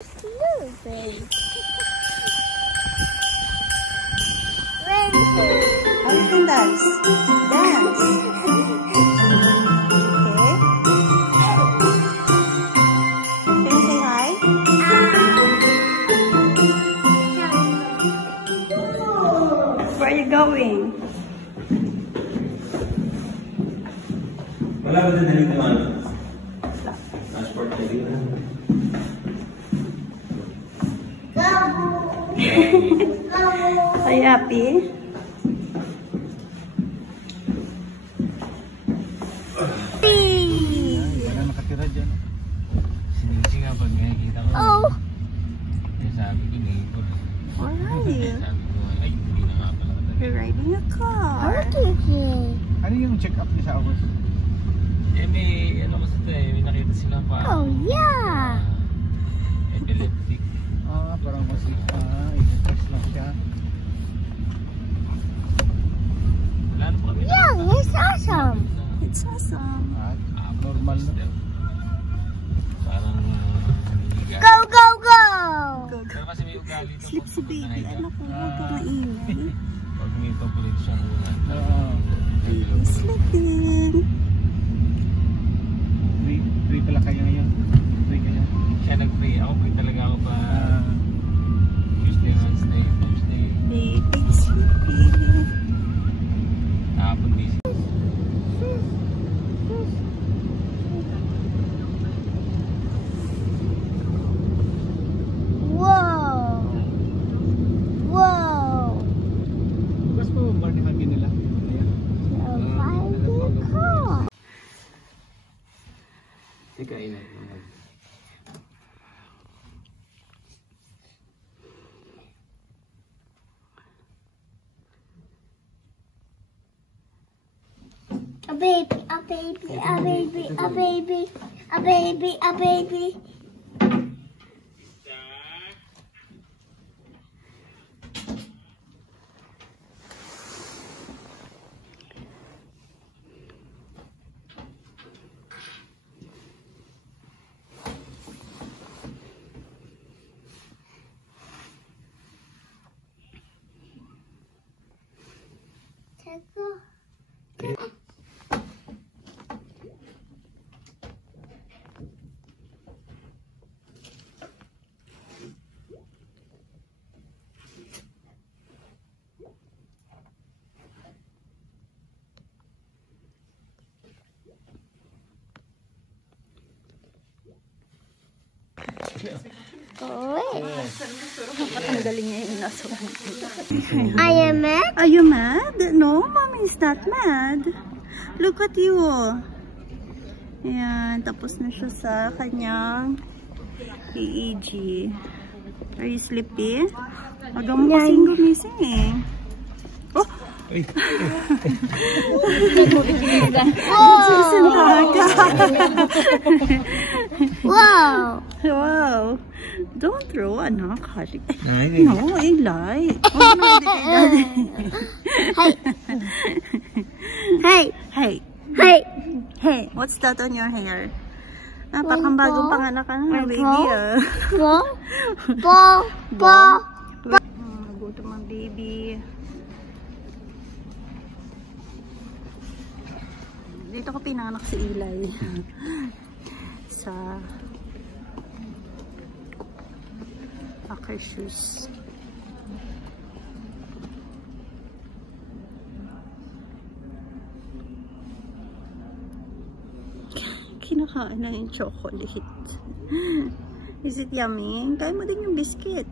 How you can dance? Dance. Okay. Can you say hi? Where are you going? Wala ba din nalit naman? Transport na dito. Are you happy? Wala nakatira dyan. Sinising nga pag nakikita ko. Oh! Sabi ko, may ipon. Alright. Sabi ko, ay, hindi na nga pala. You're riding a car. Ano yung check-up niya sa August? Eh, may, ano kasi ito eh, may nakita sila pa. Oh, yeah! Epileptic. Parang mas i-test lang siya. Wala na po kami. Yeah, it's awesome. It's awesome. Normal na. Parang, Go, go, go! pero kasi may ugali ito. Sleep si baby. Anak ko, huwag ka maingay. Pag may papulit siya muna. Sleeping. Free pala kayo ngayon. Free kayo. Siya nag-free. Ako free talaga ako pa Tuesday, Wednesday, Thursday. Baby, sleeping. Hapon busy. Wow! Wow! Bukas po, morning hagi nila. Ayan. Sige, inay. A baby, a baby, a baby, a baby, a baby, a baby. Patanggalin niya yung nasa I am mad. Are you mad? No, mommy is not mad. Look at you. Ayan, tapos na siya sa kanyang EEG. Are you sleepy? Aga mo kasing gumising eh. Oh! Wow. Wow! Don't throw, anak. Ay, No, Eli. Hey. Hey. Hey. Hey, what's that on your hair? Napakang bagong panganak ka na, baby. Ball. Ball. Ball. Gutom ang baby. Dito ko pinanganak si Eli. Sa Packer shoes. Kinakain na yung chocolate. Is it yummy? Kain mo din yung biscuit.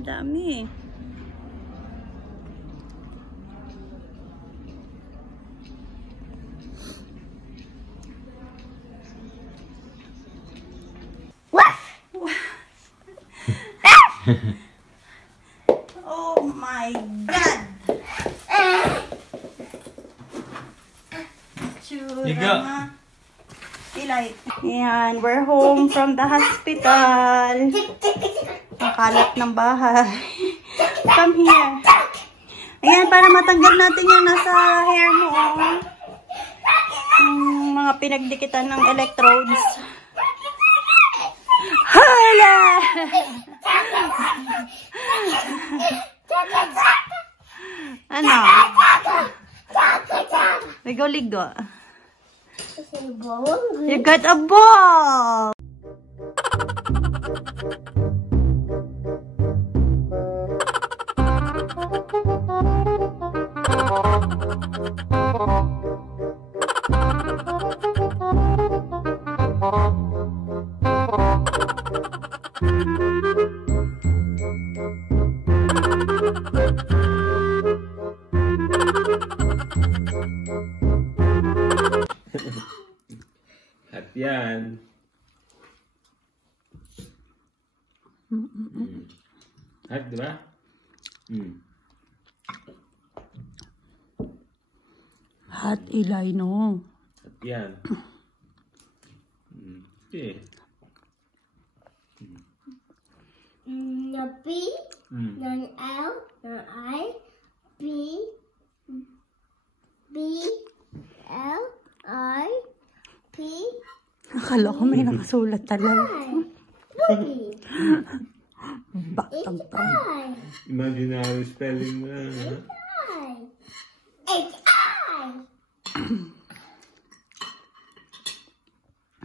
Dami. Oh my God! Churama. Eli. Yan, we're home from the hospital. Ang kalat ng bahay. Come here. Ayan, para matanggal natin yung nasa hair mo. Oh. mga pinagdikitan ng electrodes. Hala! Ano? Ligo-ligo. You got a ball! At yan. At diba? Hot ilay, no? At yan. Okay. Na P, na L, na I, B, L, I, P, Akala ko may nakasulat talaga. I. Batang pa. I. Imaginary spelling mo lang. H-I.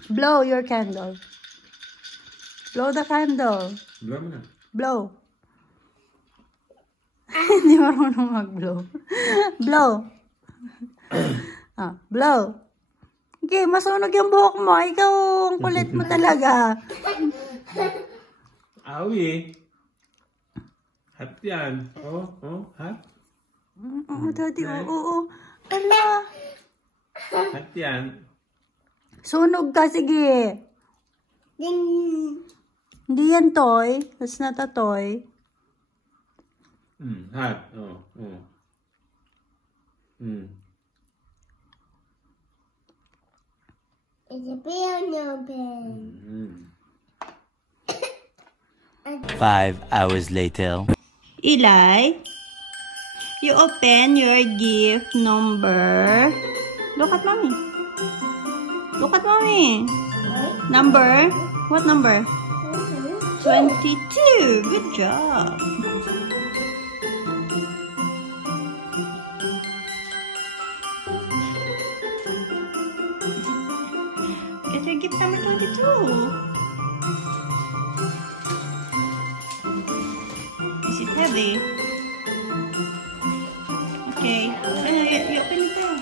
Blow your candle. Blow the candle. Blow mo na. Blow. Hindi marunong mag-blow. Blow. Blow. Okay, masunog yung buhok mo. Ikaw, ang kulit mo talaga. Awi. Hat yan. Hat. Oo, daddy. Oo. Ala. Hat yan. Sunog ka, sige. Ding. Hindi yan toy. That's not a toy. Hat. It's a piano pen. 5 hours later. Eli, you open your gift number. Look at mommy. Look at mommy. Number? What number? 22. Good job. Get your gift number 22. Is it heavy? Okay. You open it now.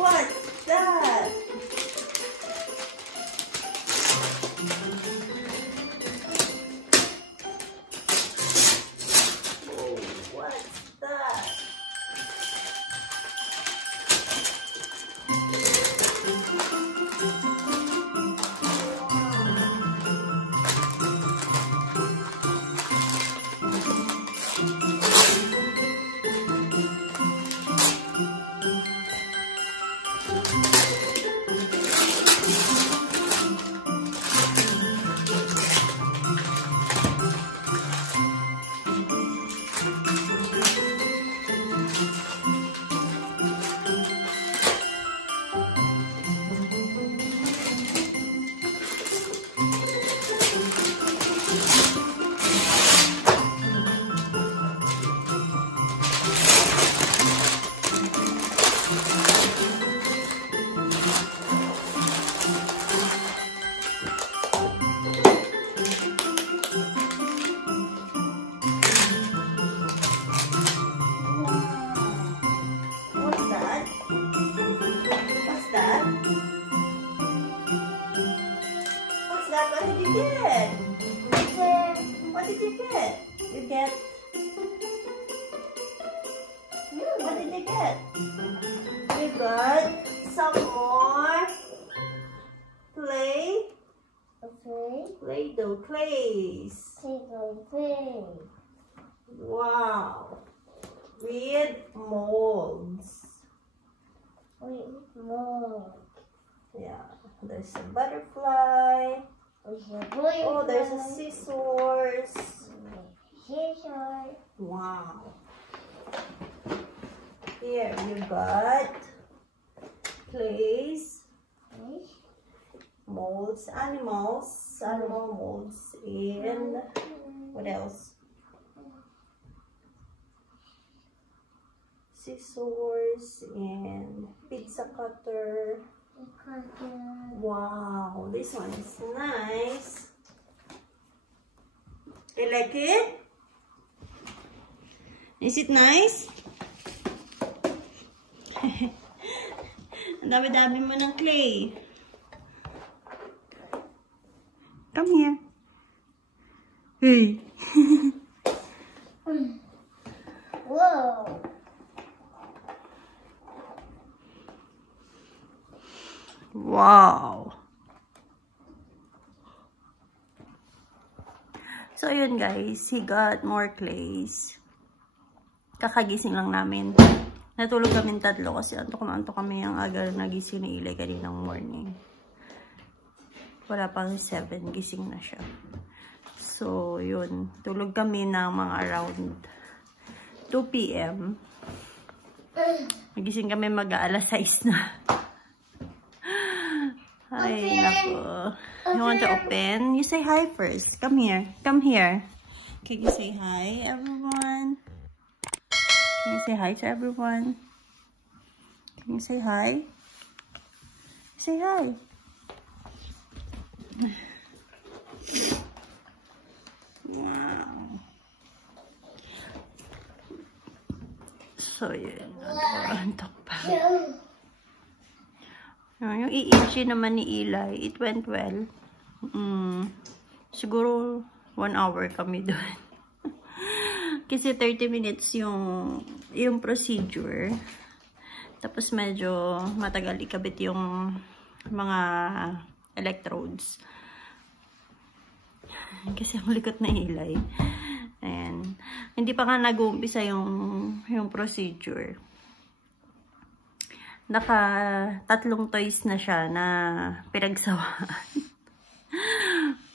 What's that? Oh, what's that? What did you get? What did you get? You get you get? You got some more clay. Okay. Play-Doh clays. Okay. Wow. With molds. Wait, more. Yeah. There's a butterfly. Oh, there's a scissors. Scissors. Wow. Here you got clays, molds, animal molds, and what else? Scissors and pizza cutter. Wow, this one is nice. You like it? Is it nice? Ang dami-dami mo ng clay. Come here. Hey. Whoa. Wow. So, yun guys. He got more clays. Kakagising lang namin. Natulog kami tatlo kasi antok kami ang aga nagising ni Eli kaninang morning. Wala pang 7. Gising na siya. So, yun. Tulog kami ng mga around 2 p.m. Nagising kami mag-aalas 6 na. Ay, nako. You want to open? You say hi first. Come here. Come here. Can you say hi, everyone? Can you say hi to everyone? Can you say hi? Say hi. Wow. So, yun. Antok pa. Yung EEG naman ni Eli, it went well. Siguro 1 hour kami doon. Kasi 30 minutes yung procedure. Tapos medyo matagal ikabit yung mga electrodes. Kasi ang likot na Eli. Ayan. Hindi pa nga nag-uumpisa yung procedure. Naka 3 toys na siya na pinagsawaan.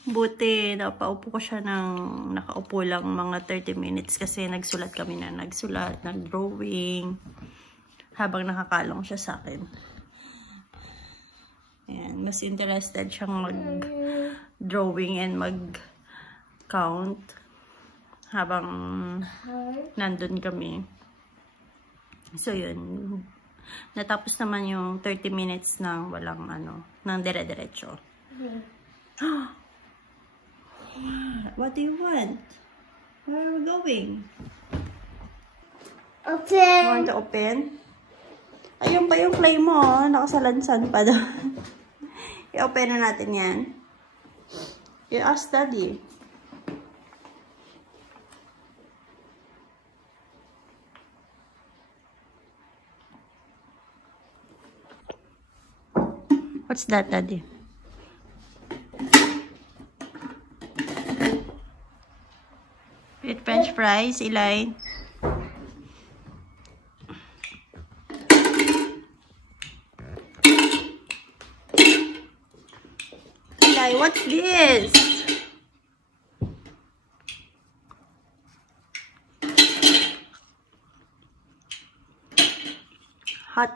Buti, napaupo ko siya nakaupo lang mga 30 minutes kasi nagsulat kami na nag-drawing habang nakakalong siya sa akin. Ayan, mas interested siyang mag-drawing and mag-count habang nandun kami. So, yun. Natapos naman yung 30 minutes ng walang ng dire-diretso. What do you want? Where are we going? Open. You want to open? Ayun pa yung clay mo, nakasalansan pa doon. I-open na natin yan. You ask Daddy. What's that, Daddy? With French fries, Eli. Eli, what's this? Hot.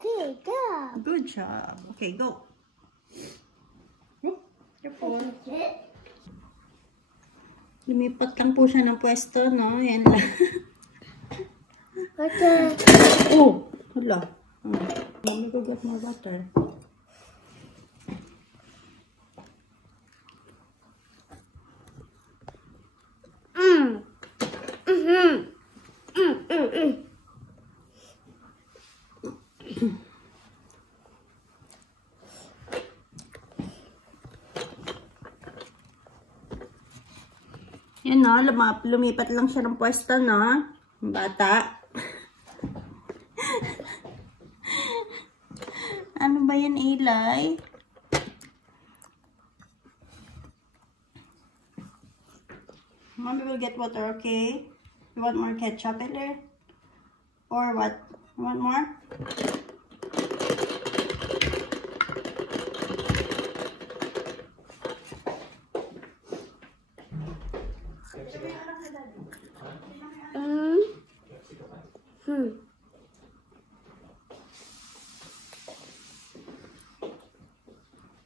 Okay, go. Good job. Okay, go. Careful. Lumipat lang po siya ng pwesto, no? Yan lang. Water. Oh! Hala. Let me go get more water. Yan no, lumipat lang siya ng pwesto, no? Bata. Ano ba yan, Eli? Mommy will get water, okay? You want more ketchup in there? Or what? You want more?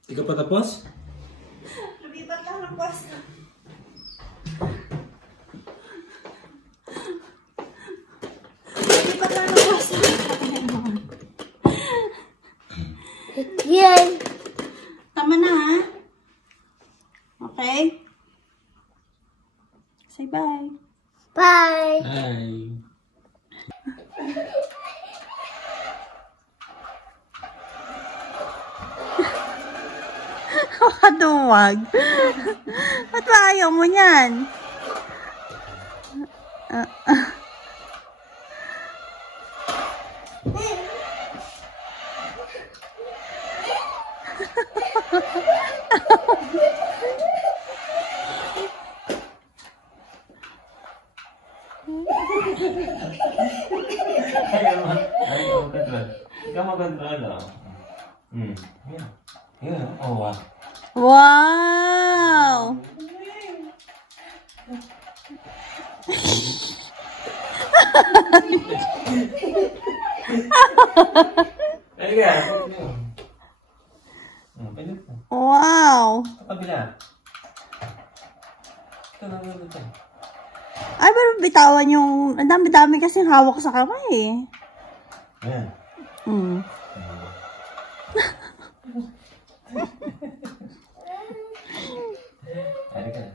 Di ka pa tapos? Lumipat lang ng pasta. Lipat lang ng pasta. Yan. Tama na, ha? Okay? Say bye. Bye. Hi. Kaduwag. Ba't ba ayaw mo yan? Ikaw mag-control, oh. Yeah. Yeah. Oh, wow. Wow! Pwede ka. Pwede ka. Wow! Sa kabila. Ito na pwede ka. Ay, pero bitawan yung... Ang dami-dami kasing hawak sa kamay eh. Ayan. Pwede ka.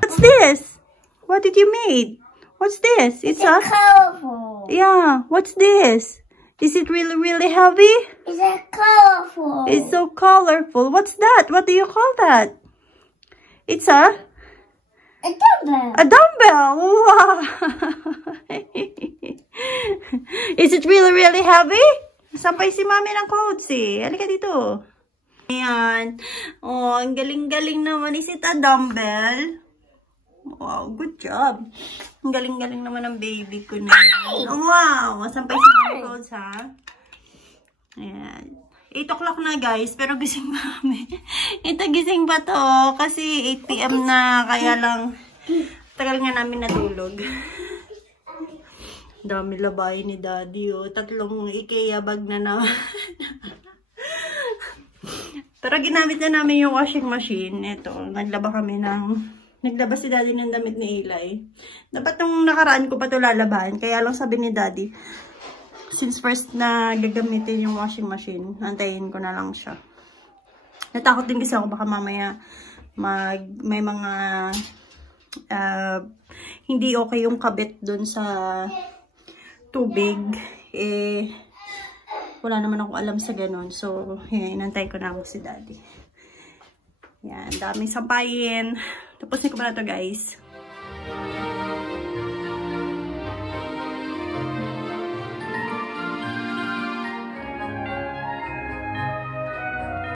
What's this? What did you make? What's this? It's a... Colorful. Yeah, what's this? Is it really, really heavy? It's a colorful. It's so colorful. What's that? What do you call that? It's a... A dumbbell. A dumbbell! Wow! Is it really, really heavy? Sampay si mami ng codes eh. Halika dito. Ayan. Oh, ang galing-galing naman. Is it a dumbbell? Wow, good job. Ang galing-galing naman ng baby ko na yan. Oh, wow! Sampay si mami codes ha. Ayan. 8 o'clock na guys, pero gising pa kami. Ito gising pa to kasi 8 PM na, kaya lang tagal nga namin natulog. Dami labay ni daddy oh. 3 IKEA bag na naman. Pero ginamit na namin yung washing machine. Ito, naglaba si daddy ng damit ni Eli. Dapat nung nakaraan ko pa ito lalabahan, kaya lang sabi ni daddy, since first na gagamitin yung washing machine, antayin ko na lang siya. Natakot din kasi ako baka mamaya may mga hindi okay yung kabit dun sa tubig. Eh, wala naman ako alam sa ganun. So, yun, inantay ko na si daddy. Yan, daming sampayin. Tapos ko pa na to guys.